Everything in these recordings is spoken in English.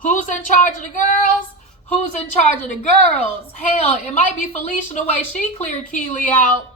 Who's in charge of the girls? Who's in charge of the girls? Hell, it might be Felicia the way she cleared Keely out.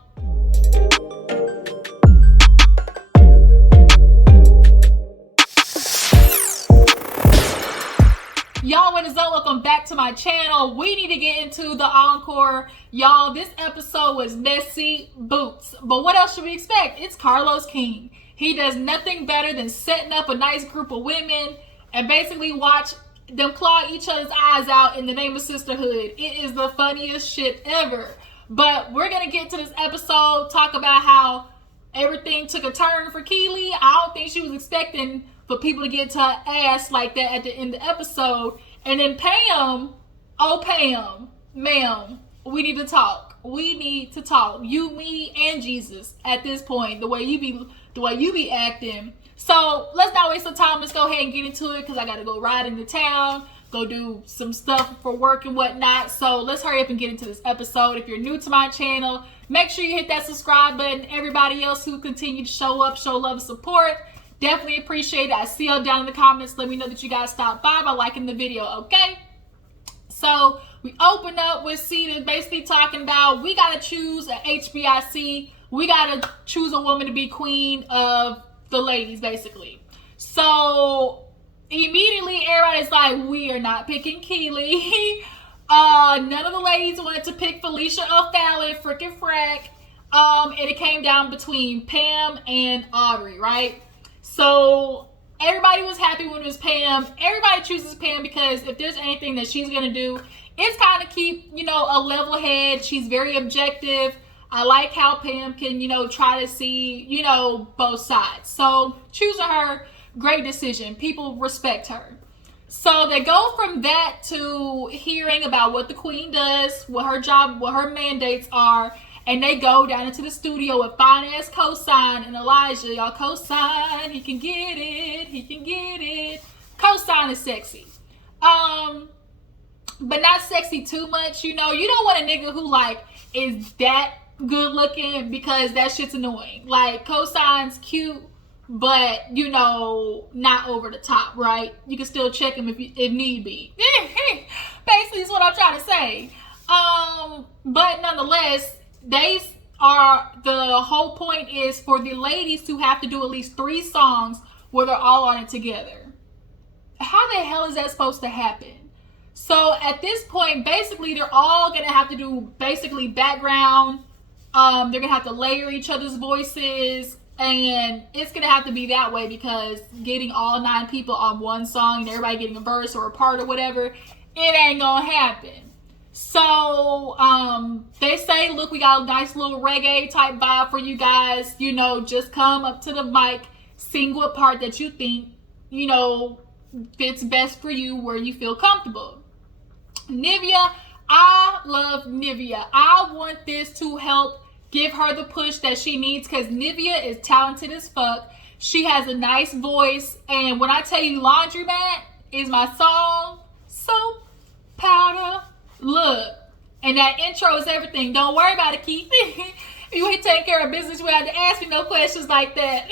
Y'all, what is up? Welcome back to my channel. We need to get into the encore. Y'all, this episode was messy boots. But what else should we expect? It's Carlos King. He does nothing better than setting up a nice group of women and basically watch them claw each other's eyes out in the name of sisterhood. It is the funniest shit ever. But we're going to get to this episode, talk about how everything took a turn for Keely. I don't think she was expecting for people to get to her ass like that at the end of the episode. And then Pam, oh Pam, ma'am, we need to talk. We need to talk. You, me, and Jesus at this point, the way you be acting. So let's not waste some time. Let's go ahead and get into it because I gotta go ride into town, go do some stuff for work and whatnot. So let's hurry up and get into this episode. If you're new to my channel, make sure you hit that subscribe button. Everybody else who continue to show up, show love and support, definitely appreciate it. I see y'all down in the comments. Let me know that you guys stopped by liking the video, okay? So we open up with Cedar basically talking about we gotta choose a HBIC. We gotta choose a woman to be queen of the ladies, basically. So immediately everybody's like, we are not picking Keely. None of the ladies wanted to pick Felicia or Fallon, frickin' frack. And it came down between Pam and Aubrey, right? So everybody was happy when it was Pam. Everybody chooses Pam because if there's anything that she's gonna do, it's kind of keep, a level head. She's very objective. I like how Pam can, try to see, both sides. So choosing her, great decision. People respect her. So they go from that to hearing about what the queen does, what her job, what her mandates are. And they go down into the studio with fine-ass Cosign and Elijah. Y'all, Cosign, he can get it. He can get it. Cosign is sexy. But not sexy too much. You don't want a nigga who, is that good looking because that shit's annoying. Like, Cosign's cute, but, not over the top, right? You can still check him if need be. Basically, is what I'm trying to say. But nonetheless, the whole point is for the ladies to have to do at least 3 songs where they're all on it together. How the hell is that supposed to happen? So at this point, basically, they're all going to have to do basically background. They're going to have to layer each other's voices. And it's going to have to be that way because getting all 9 people on one song and everybody getting a verse or a part or whatever, it ain't going to happen. So they say, look, we got a nice little reggae type vibe for you guys. Just come up to the mic, sing what part that you think, fits best for you where you feel comfortable. Nivea, I love Nivea. I want this to help give her the push that she needs because Nivea is talented as fuck. She has a nice voice. And when I tell you Laundromat is my song, soap, powder, look. And that intro is everything. Don't worry about it, Keith. You ain't taking care of business. You have to ask me no questions like that.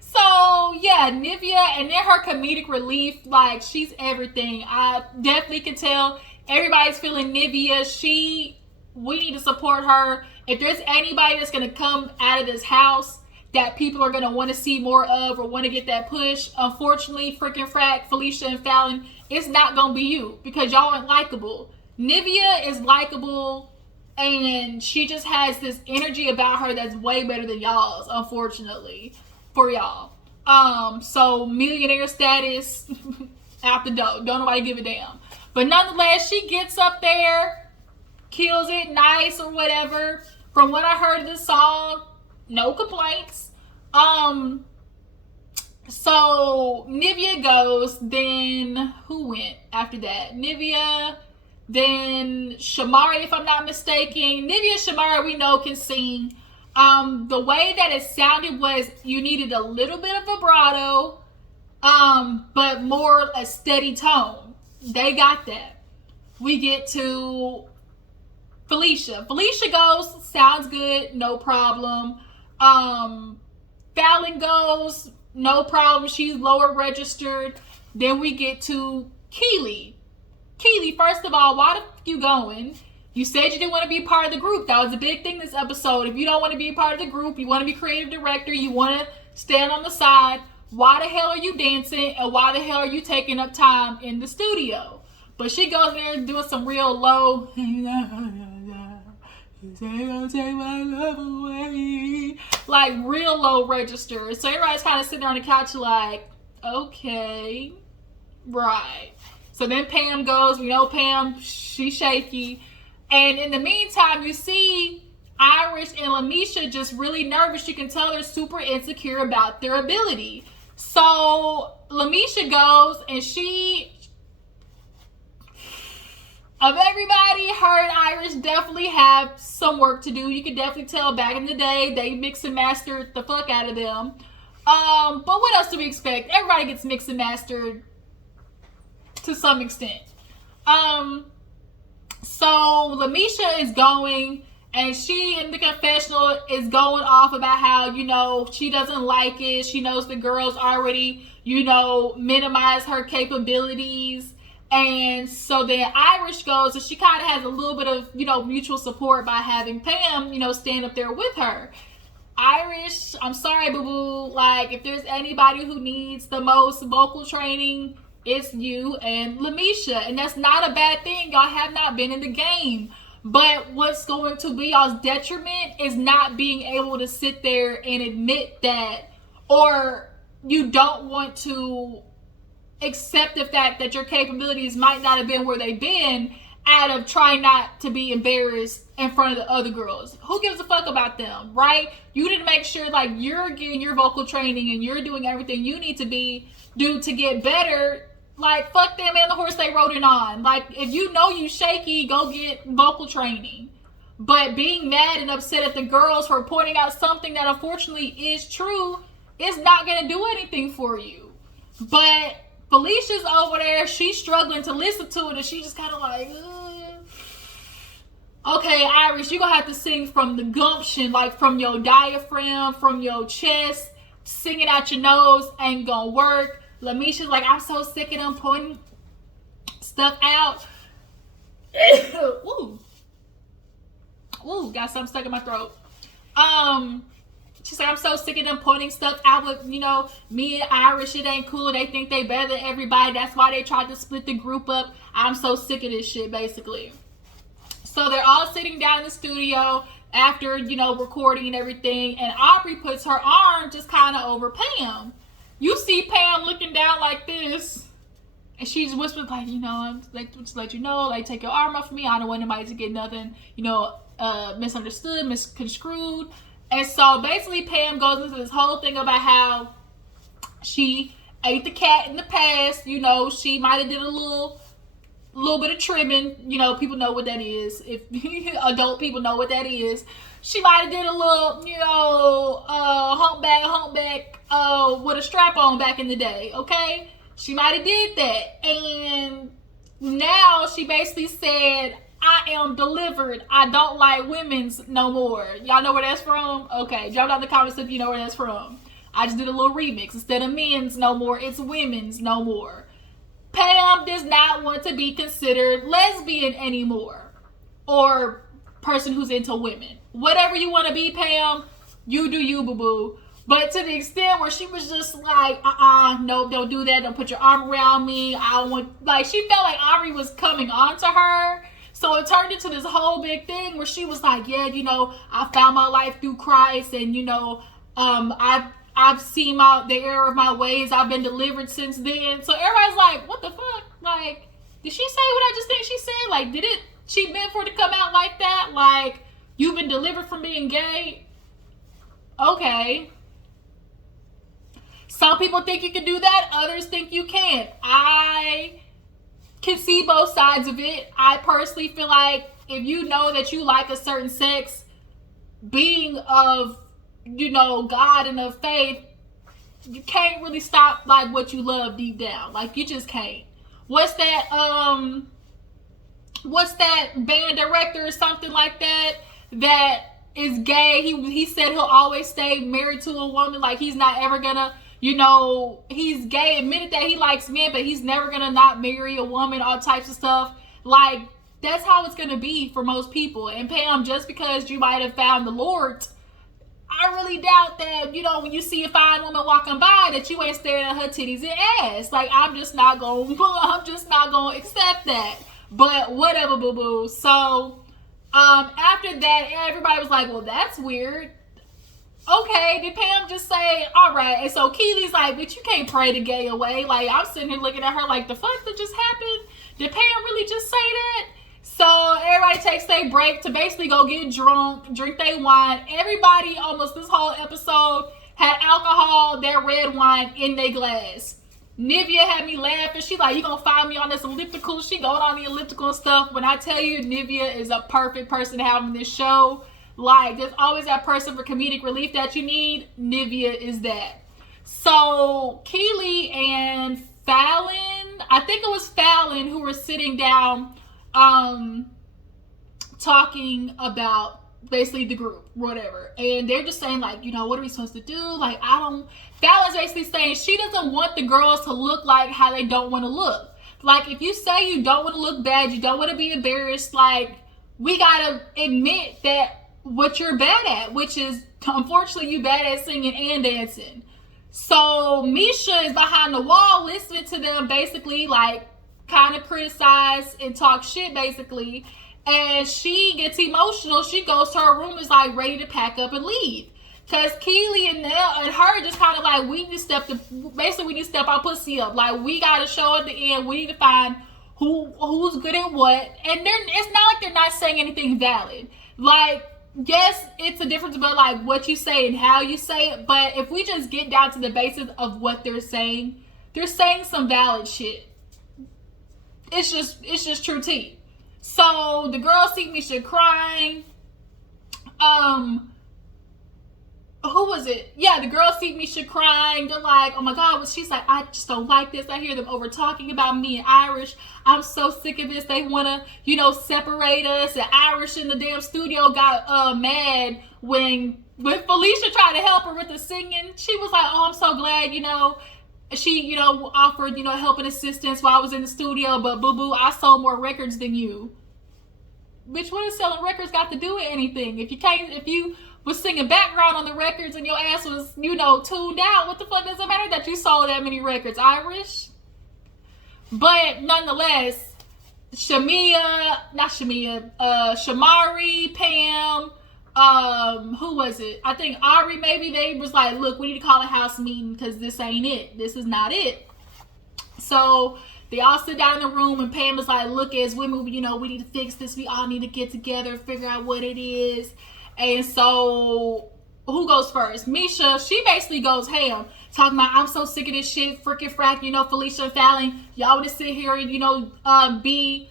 So, yeah, Nivea, and then her comedic relief, she's everything. I definitely can tell everybody's feeling Nivea. We need to support her. If there's anybody that's going to come out of this house that people are going to want to see more of or want to get that push, unfortunately, freaking frack, Felicia and Fallon, it's not going to be you because y'all aren't likable. Nivea is likable, and she just has this energy about her that's way better than y'all's, unfortunately. For y'all. So millionaire status out the door. Don't nobody give a damn. But nonetheless, she gets up there, kills it, nice or whatever. From what I heard of the song, no complaints. So Nivea goes, then who went after that? Nivea, then Shamari, if I'm not mistaken. Nivea and Shamari, we know, can sing. The way that it sounded was you needed a little bit of vibrato, but more a steady tone. They got that. We get to Felicia. Felicia goes, sounds good, no problem. Fallon goes, no problem. She's lower registered. Then we get to Keely, first of all, why the fuck you going? You said you didn't want to be part of the group. That was a big thing this episode. If you don't want to be a part of the group, you want to be creative director, you want to stand on the side, why the hell are you dancing? And why the hell are you taking up time in the studio? But she goes there and doing some real low, take my love away, like real low register. So everybody's kind of sitting there on the couch like, okay, right. So then Pam goes, we know Pam, she's shaky. And in the meantime, you see Irish and Lamisha just really nervous. You can tell they're super insecure about their ability. So Lamisha goes and of everybody, her and Irish definitely have some work to do. You can definitely tell back in the day, they mix and mastered the fuck out of them. But what else do we expect? Everybody gets mixed and mastered to some extent. So Lamisha is going, and she in the confessional is going off about how, you know, she doesn't like it. She knows the girls already, you know, minimize her capabilities. And so then Irish goes, and she kind of has a little bit of, you know, mutual support by having Pam, you know, stand up there with her. Irish, I'm sorry, boo-boo. Like, if there's anybody who needs the most vocal training, it's you and Lamisha. And that's not a bad thing. Y'all have not been in the game. But what's going to be y'all's detriment is not being able to sit there and admit that, or you don't want to accept the fact that your capabilities might not have been where they've been out of trying not to be embarrassed in front of the other girls. Who gives a fuck about them, right? You need to make sure like you're getting your vocal training and you're doing everything you need to do to get better. Like, fuck them and the horse they rode it on. Like, if you know you shaky, go get vocal training. But being mad and upset at the girls for pointing out something that unfortunately is true is not going to do anything for you. But Felicia's over there, she's struggling to listen to it, and she's just kind of like, okay, Irish, you're going to have to sing from the gumption, like from your diaphragm, from your chest. Singing out your nose ain't going to work. Lamisha's like, I'm so sick of them pointing stuff out. Ooh, got something stuck in my throat. She's like, I'm so sick of them pointing stuff out with, you know, me and Irish. It ain't cool. They think they better than everybody. That's why they tried to split the group up. I'm so sick of this shit, basically. So they're all sitting down in the studio after, you know, recording and everything. And Aubrey puts her arm just kind of over Pam. You see Pam looking down like this. And she's whispering like, you know, like, just let you know, like, take your arm off of me. I don't want anybody to get nothing, you know, misunderstood, misconstrued. And so basically Pam goes into this whole thing about how she ate the cat in the past. You know, she might have did a little bit of trimming. You know, people know what that is. If adult people know what that is. She might have did a little, you know, humpback with a strap on back in the day, okay? She might have did that. And now she basically said, I am delivered. I don't like women's no more. Y'all know where that's from? Okay, drop down in the comments if you know where that's from. I just did a little remix. Instead of men's no more, it's women's no more. Pam does not want to be considered lesbian anymore. Or person who's into women. Whatever you want to be, Pam, you do you, boo-boo. But to the extent where she was just like, no, don't do that. Don't put your arm around me. I don't want, like, she felt like Aubrey was coming on to her. So it turned into this whole big thing where she was like, yeah, you know, I found my life through Christ. And, you know, I've seen the error of my ways. I've been delivered since then. So everybody's like, what the fuck? Like, did she say what I just think she said? Like, she meant for it to come out like that? Like, you've been delivered from being gay? Okay. Some people think you can do that. Others think you can't. I can see both sides of it. I personally feel like if you know that you like a certain sex, being of, you know, God and of faith, you can't really stop like what you love deep down. Like, you just can't. What's that band director or something like that is gay? He said he'll always stay married to a woman. Like, he's not ever gonna you know, he's gay, admitted that he likes men, but he's never gonna not marry a woman, all types of stuff. Like, that's how it's gonna be for most people. And Pam, just because you might have found the Lord, I really doubt that, you know, when you see a fine woman walking by, that you ain't staring at her titties and ass. Like, I'm just not gonna accept that. But whatever, boo boo. So after that, everybody was like, well, that's weird. Okay, did Pam just say, all right? And so Keely's like, bitch, you can't pray the gay away. Like, I'm sitting here looking at her like, the fuck that just happened? Did Pam really just say that? So everybody takes their break to basically go get drunk, drink their wine. Everybody, almost this whole episode, had alcohol, their red wine, in their glass. Nivea had me laughing. She like, you gonna find me on this elliptical? She going on the elliptical and stuff. When I tell you, Nivea is a perfect person to have on this show. Like, there's always that person for comedic relief that you need. Nivea is that. So Keely and Fallon, I think it was Fallon, who were sitting down talking about basically the group, whatever. And they're just saying, like, you know, what are we supposed to do? Like, Fallon's basically saying she doesn't want the girls to look like how they don't want to look. Like, if you say you don't want to look bad, you don't want to be embarrassed, like, we gotta admit that what you're bad at, which is, unfortunately, you bad at singing and dancing. So Misha is behind the wall listening to them basically, like, kind of criticize and talk shit, basically. And she gets emotional. She goes to her room, is like ready to pack up and leave. Because Keely and her just kind of like, we need to step our pussy up. Like, we got to show at the end. We need to find who's good at what. And it's not like they're not saying anything valid. Like, yes, it's a difference about like what you say and how you say it. But if we just get down to the basis of what they're saying some valid shit. It's just true tea. So the girls see Misha crying. Who was it? Yeah, the girls see Misha crying. They're like, oh my God. She's like, I just don't like this. I hear them over talking about me and Irish. I'm so sick of this. They want to, you know, separate us. And Irish in the damn studio got mad when Felicia tried to help her with the singing. She was like, oh, I'm so glad, you know, she, you know, offered, you know, help and assistance while I was in the studio, but boo-boo, I sold more records than you. Bitch, what does selling records got to do with anything? If you was singing background on the records and your ass was, you know, tuned out, what the fuck does it matter that you sold that many records, Irish? But nonetheless, Shamari, Pam, who was it? I think Ari, maybe, they was like, look, we need to call a house meeting because this ain't it. This is not it. So they all sit down in the room and Pam is like, look, as women, you know, we need to fix this. We all need to get together and figure out what it is. And so who goes first? Misha, she basically goes ham, talking about, I'm so sick of this shit, freaking frack, you know, Felicia and Fallon, y'all want to sit here and, you know, be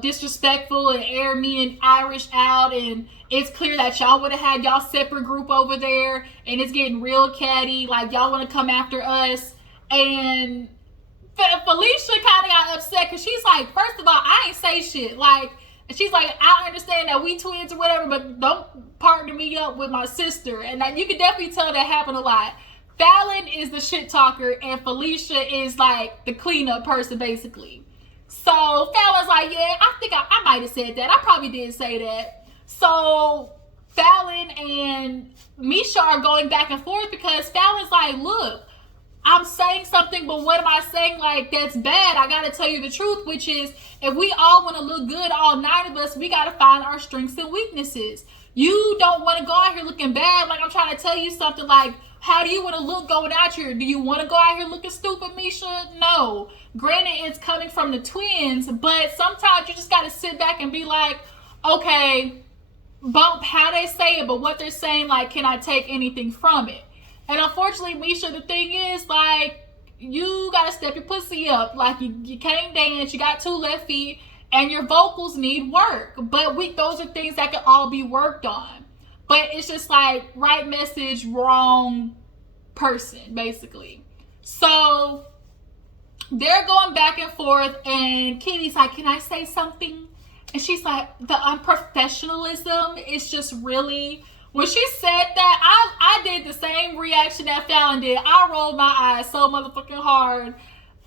disrespectful and air me and Irish out, and it's clear that y'all would have had y'all separate group over there, and it's getting real catty, like y'all want to come after us. And Felicia kind of got upset because she's like, first of all, I ain't say shit. Like, she's like, I understand that we twins or whatever, but don't partner me up with my sister. And you can definitely tell that happened a lot. Fallon is the shit talker and Felicia is like the cleanup person, basically. So Fallon's like, yeah, I think I might have said that. I probably did say that. So Fallon and Misha are going back and forth because Fallon's like, look, I'm saying something, but what am I saying? Like, that's bad. I gotta tell you the truth, which is, if we all want to look good, all 9 of us, we gotta find our strengths and weaknesses. You don't want to go out here looking bad. Like, I'm trying to tell you something. Like, how do you want to look going out here? Do you want to go out here looking stupid, Misha? No. Granted, it's coming from the twins, but sometimes you just gotta sit back and be like, okay, bump how they say it, but what they're saying, like, can I take anything from it? And unfortunately, Misha, the thing is, like, you gotta step your pussy up. Like, you can't dance, you got 2 left feet, and your vocals need work. But those are things that can all be worked on. But it's just like, right message, wrong person, basically. So they're going back and forth, and Keely's like, can I say something? And she's like, the unprofessionalism is just really When she said that, I did the same reaction that Fallon did. I rolled my eyes so motherfucking hard.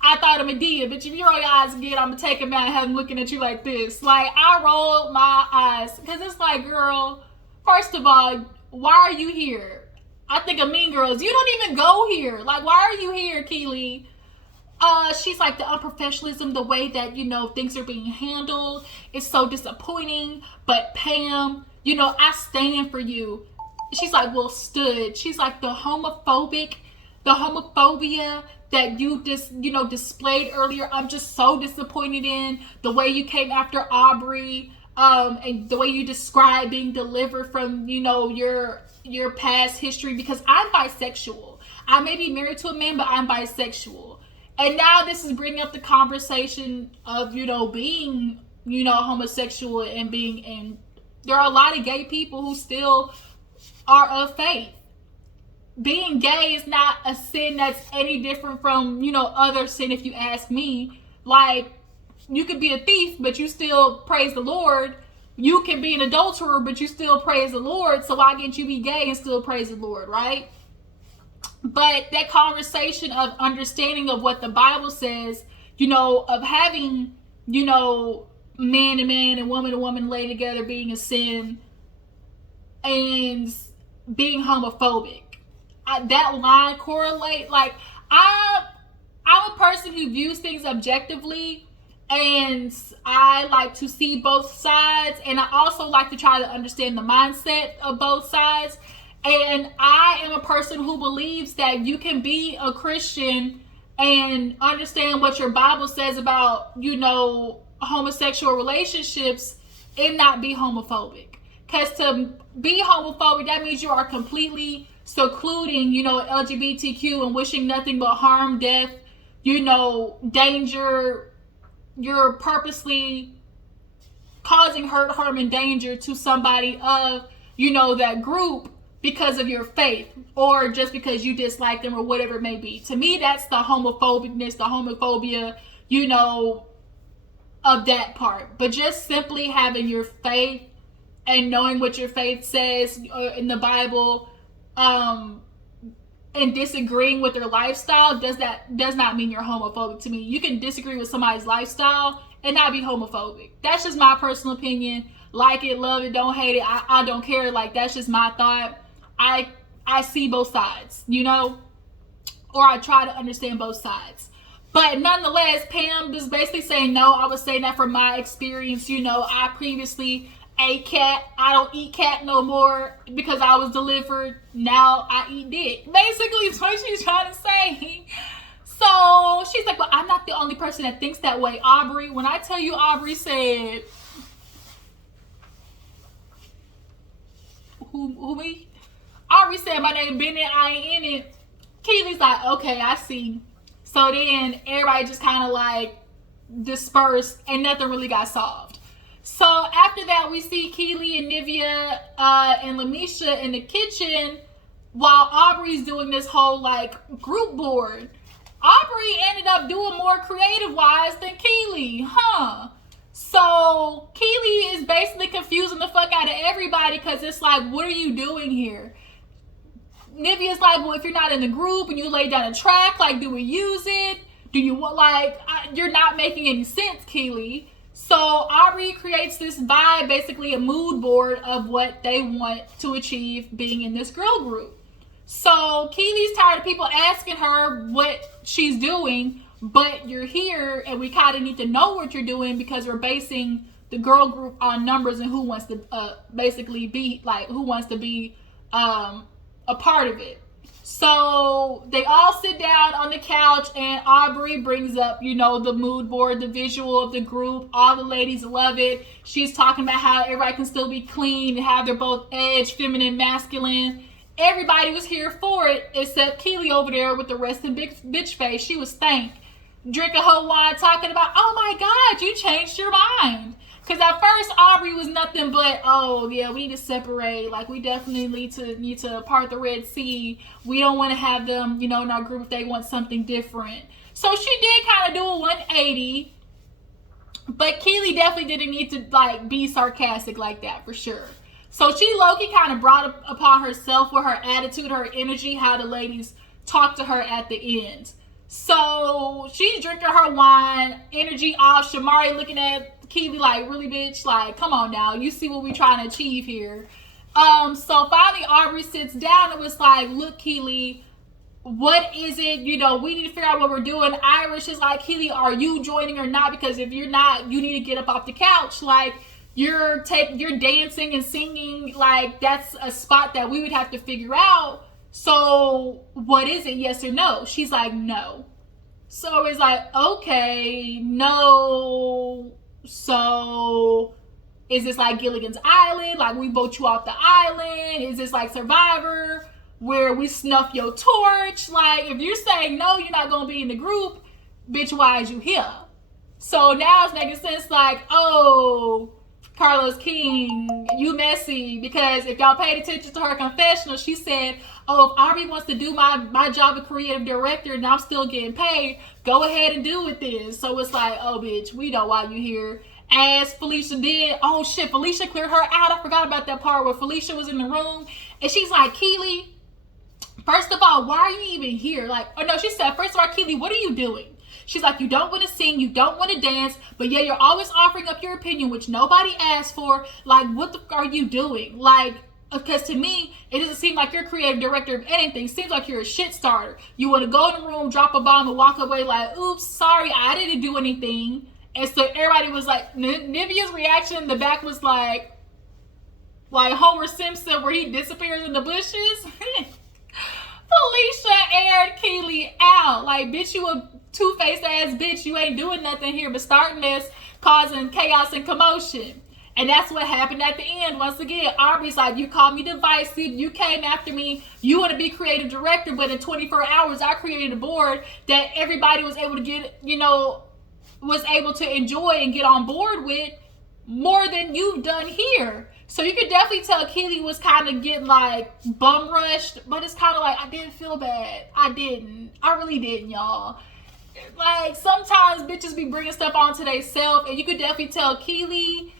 I thought I'm a Dia, bitch. If you roll your eyes again, I'm gonna take them out and have them looking at you like this. Like, I rolled my eyes. Because it's like, girl, first of all, why are you here? I think of Mean Girls. You don't even go here. Like, why are you here, Keely? She's like, the unprofessionalism, the way that, you know, things are being handled, it's so disappointing. But Pam, you know, I stand for you. She's like, well, stood. She's like, the homophobia that you just, you know, displayed earlier, I'm just so disappointed in the way you came after Aubrey, and the way you described being delivered from, you know, your past history, because I'm bisexual. I may be married to a man, but I'm bisexual. And now this is bringing up the conversation of, you know, being, you know, homosexual and being, and there are a lot of gay people who still are of faith. Being gay is not a sin that's any different from, you know, other sin, if you ask me. Like, you could be a thief, but you still praise the Lord. You can be an adulterer, but you still praise the Lord. So why can't you be gay and still praise the Lord, right? But that conversation of understanding of what the Bible says, you know, of having, you know, man and man and woman lay together being a sin, and being homophobic. That line correlate, like, I'm a person who views things objectively, and I like to see both sides, and I also like to try to understand the mindset of both sides. And I am a person who believes that you can be a Christian and understand what your Bible says about, you know, homosexual relationships and not be homophobic. Because to be homophobic, that means you are completely secluding, you know, LGBTQ and wishing nothing but harm, death, you know, danger. You're purposely causing hurt, harm, and danger to somebody of, you know, that group because of your faith, or just because you dislike them, or whatever it may be. To me, that's the homophobicness, the homophobia, you know, of that part. But just simply having your faith and knowing what your faith says in the Bible, and disagreeing with their lifestyle does not mean you're homophobic to me. You can disagree with somebody's lifestyle and not be homophobic. That's just my personal opinion. Like it, love it, don't hate it, I don't care. Like, that's just my thought. I see both sides, you know, or I try to understand both sides. But nonetheless, Pam was basically saying, no, I was saying that from my experience. You know, I previously ate cat. I don't eat cat no more because I was delivered. Now I eat dick. Basically, it's what she's trying to say. So she's like, well, I'm not the only person that thinks that way, Aubrey. When I tell you, Aubrey said, who me? Aubrey said my name been in, I ain't in it. Keely's like, okay, I see. So then everybody just kind of like dispersed and nothing really got solved. So after that, we see Keely and Nivea and Lamisha in the kitchen while Aubrey's doing this whole like group board. Aubrey ended up doing more creative wise than Keely, huh? So Keely is basically confusing the fuck out of everybody, because it's like, what are you doing here? Nivea's like, well, if you're not in the group and you lay down a track, like, do we use it? Do you want, like, you're not making any sense, Keely. So Aubrey creates this vibe, basically a mood board of what they want to achieve being in this girl group. So Keely's tired of people asking her what she's doing, but you're here and we kind of need to know what you're doing, because we're basing the girl group on numbers and who wants to basically be, like, who wants to be a part of it. So they all sit down on the couch and Aubrey brings up, you know, the mood board, the visual of the group. All the ladies love it. She's talking about how everybody can still be clean and how they're both edge, feminine, masculine. Everybody was here for it except Keely over there with the resting bitch face. She was stank, drinking her wine, talking about, oh my God, you changed your mind. Because at first Aubrey was nothing but, oh yeah, we need to separate. Like, we definitely need to part the Red Sea. We don't want to have them, you know, in our group if they want something different. So she did kind of do a 180. But Keely definitely didn't need to, like, be sarcastic like that, for sure. So she low-key kind of brought upon herself with her attitude, her energy, how the ladies talked to her at the end. So she's drinking her wine, energy off. Shamari looking at Keely like, really, bitch? Like, come on now. You see what we trying to achieve here. So finally Aubrey sits down and was like, look, Keely, what is it? You know, we need to figure out what we're doing. Irish is like, Keely, are you joining or not? Because if you're not, you need to get up off the couch. Like, you're dancing and singing. Like, that's a spot that we would have to figure out. So what is it? Yes or no? She's like, no. So it's like, okay, no. So is this like Gilligan's Island? Like, we vote you off the island? Is this like Survivor, where we snuff your torch? Like, if you're saying no, you're not gonna be in the group, bitch, why is you here? So now it's making sense, like, oh, Carlos King, you messy, because if y'all paid attention to her confessional, she said, oh, if Aubrey wants to do my job of creative director and I'm still getting paid, go ahead and do it then. So it's like, oh, bitch, we know why you here. As Felicia did, oh shit, Felicia cleared her out. I forgot about that part where Felicia was in the room and she's like, Keely, first of all, why are you even here? Like, oh no, she said, first of all, Keely, what are you doing? She's like, you don't want to sing, you don't want to dance, but yeah, you're always offering up your opinion, which nobody asked for. Like, what the fuck are you doing? Like, because to me, it doesn't seem like you're creative director of anything. It seems like you're a shit starter. You want to go in the room, drop a bomb, and walk away like, oops, sorry, I didn't do anything. And so everybody was like, Nivea's reaction in the back was like Homer Simpson where he disappears in the bushes. Felicia aired Keely out. Like, bitch, you a two-faced ass bitch. You ain't doing nothing here but starting this, causing chaos and commotion. And that's what happened at the end. Once again, Aubrey's like, you called me divisive. You came after me. You want to be creative director, but in 24 hours, I created a board that everybody was able to get, was able to enjoy and get on board with more than you've done here. So you could definitely tell Keely was kind of getting like bum rushed, but it's kind of like, I didn't feel bad. I really didn't, y'all. Like, sometimes bitches be bringing stuff onto themselves, and you could definitely tell Keely's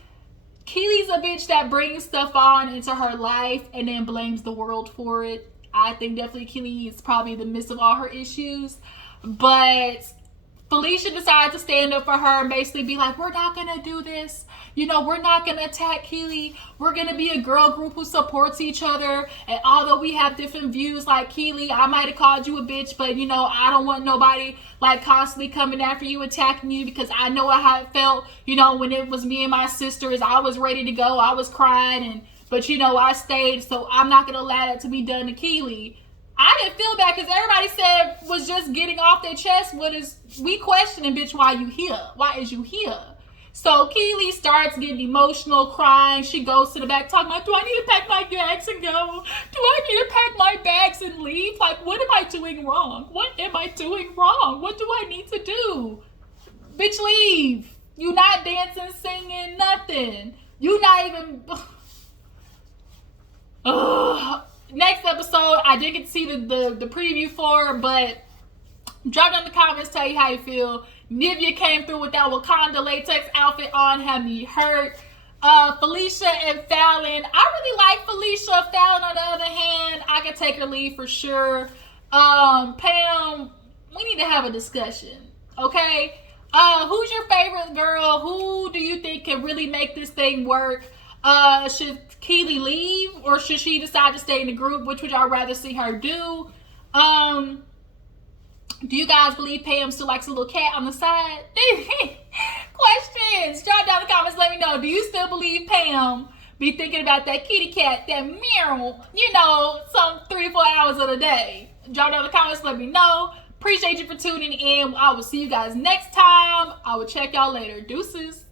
a bitch that brings stuff on into her life and then blames the world for it. I think definitely Keely is probably the midst of all her issues, but Felicia decided to stand up for her and basically be like, we're not going to do this. We're not going to attack Keely. We're going to be a girl group who supports each other. And although we have different views, like Keely, I might have called you a bitch, but I don't want nobody like constantly coming after you, attacking you, because I know how it felt, when it was me and my sisters. I was ready to go. I was crying, but I stayed. So I'm not going to allow that to be done to Keely. I didn't feel bad because everybody said was just getting off their chest. We questioning, bitch, why you here? Why is you here? So Keely starts getting emotional, crying. She goes to the back talking like, do I need to pack my bags and go? Do I need to pack my bags and leave? Like, what am I doing wrong? What am I doing wrong? What do I need to do? Bitch, leave. You not dancing, singing, nothing. You not even... Next episode, I did get to see the preview for, but drop down in the comments, tell you how you feel. Nivea came through with that Wakanda latex outfit on, had me hurt. Felicia and Fallon, I really like Felicia. Fallon, on the other hand, I can take her lead for sure. Pam, we need to have a discussion, okay? Who's your favorite girl? Who do you think can really make this thing work? Should Keely leave, or should she decide to stay in the group? Which would y'all rather see her do? Do you guys believe Pam still likes a little cat on the side? Questions. Drop down in the comments. Let me know. Do you still believe Pam be thinking about that kitty cat, that meow, some 3 to 4 hours of the day? Drop down in the comments. Let me know. Appreciate you for tuning in. I will see you guys next time. I will check y'all later. Deuces.